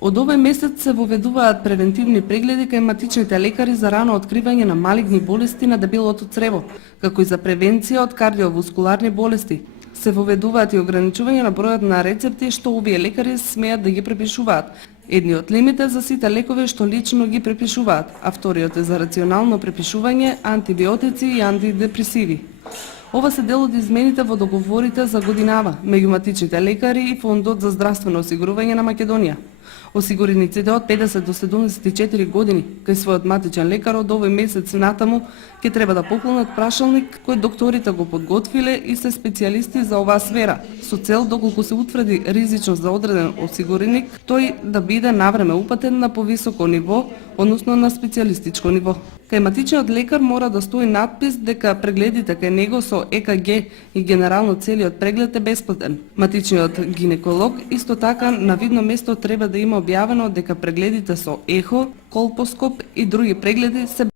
Од овој месец се воведуваат превентивни прегледи кај матичните лекари за рано откривање на малигни болести на дебелото црево, како и за превенција од кардиоваскуларни болести. Се воведуваат и ограничување на бројот на рецепти што овие лекари смеат да ги препишуваат. Едниот лимит е за сите лекови што лично ги препишуваат, а вториот е за рационално препишување, антибиотици и антидепресиви. Ова се дел од измените во договорите за годинава меѓу матичните лекари и Фондот за здравствено осигурување на Македонија. Осигурениците од 50 до 74 години кај својот матичен лекар од овој месец натаму ќе треба да пополнат прашалник кој докторите го подготвиле и се специјалисти за оваа сфера, со цел доколку се утврди ризичност за одреден осигуреник, тој да биде навреме упатен на повисоко ниво, односно на специјалистичко ниво. Кај матичниот лекар мора да стои надпис дека прегледите кај него со ЕКГ и генерално целиот преглед е бесплатен. Матичниот гинеколог исто така на видно место треба да има објавено дека прегледите со ехо, колпоскоп и други прегледи се